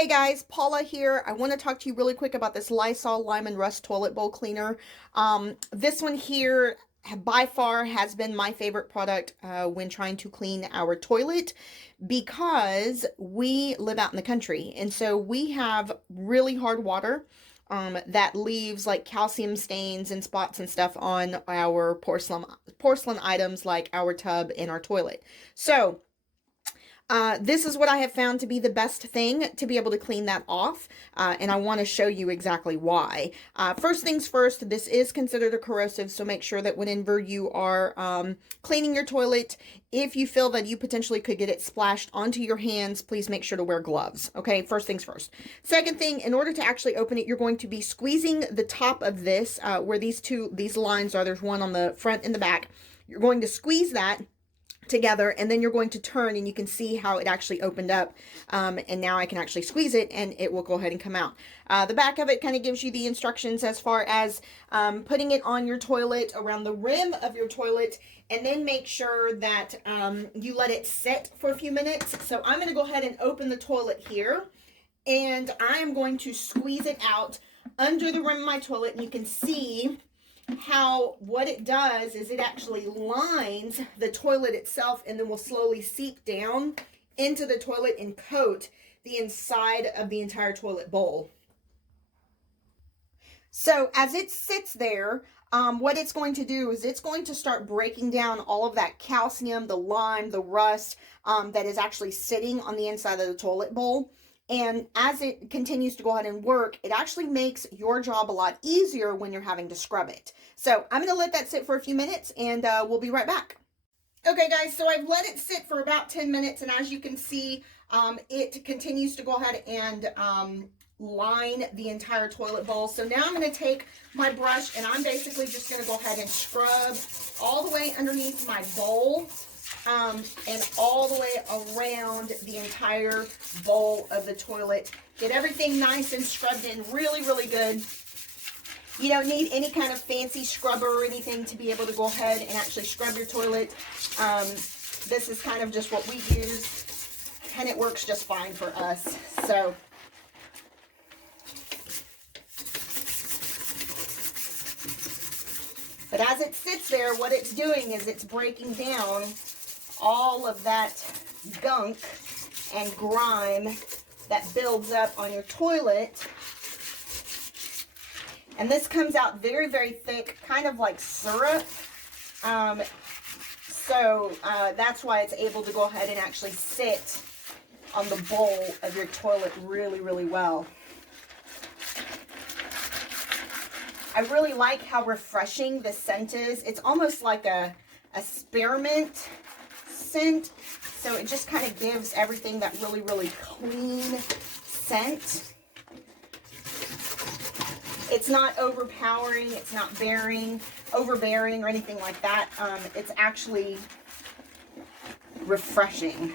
Hey guys, Paula here. I want to talk to you really quick about this Lysol Lime and Rust Toilet Bowl Cleaner. This one here by far has been my favorite product when trying to clean our toilet because we live out in the country and so we have really hard water that leaves like calcium stains and spots and stuff on our porcelain items like our tub and our toilet. So this is what I have found to be the best thing to be able to clean that off, and I want to show you exactly why. First things first, this is considered a corrosive, so make sure that whenever you are cleaning your toilet, if you feel that you potentially could get it splashed onto your hands, please make sure to wear gloves, okay? First things first. Second thing, in order to actually open it, you're going to be squeezing the top of this, where these lines are. There's one on the front and the back. You're going to squeeze that together, and then you're going to turn, and you can see how it actually opened up, and now I can actually squeeze it and it will go ahead and come out. The back of it kind of gives you the instructions as far as putting it on your toilet, around the rim of your toilet, and then make sure that you let it sit for a few minutes. So I'm going to go ahead and open the toilet here, and I am going to squeeze it out under the rim of my toilet, and you can see how what it does is it actually lines the toilet itself and then will slowly seep down into the toilet and coat the inside of the entire toilet bowl. So as it sits there, what it's going to do is it's going to start breaking down all of that calcium, the lime, the rust that is actually sitting on the inside of the toilet bowl. And as it continues to go ahead and work, it actually makes your job a lot easier when you're having to scrub it. So I'm going to let that sit for a few minutes, and we'll be right back. Okay, guys, so I've let it sit for about 10 minutes, and as you can see, it continues to go ahead and line the entire toilet bowl. So now I'm going to take my brush, and I'm basically just going to go ahead and scrub all the way underneath my bowl. And all the way around the entire bowl of the toilet. Get everything nice and scrubbed in really, really good. You don't need any kind of fancy scrubber or anything to be able to go ahead and actually scrub your toilet. This is kind of just what we use, and it works just fine for us. So but as it sits there, what it's doing is it's breaking down all of that gunk and grime that builds up on your toilet. And this comes out very, very thick, kind of like syrup. So that's why it's able to go ahead and actually sit on the bowl of your toilet really, really well. I really like how refreshing the scent is. It's almost like a spearmint scent, so it just kind of gives everything that really, really clean scent. It's not overpowering, it's not overbearing or anything like that. It's actually refreshing.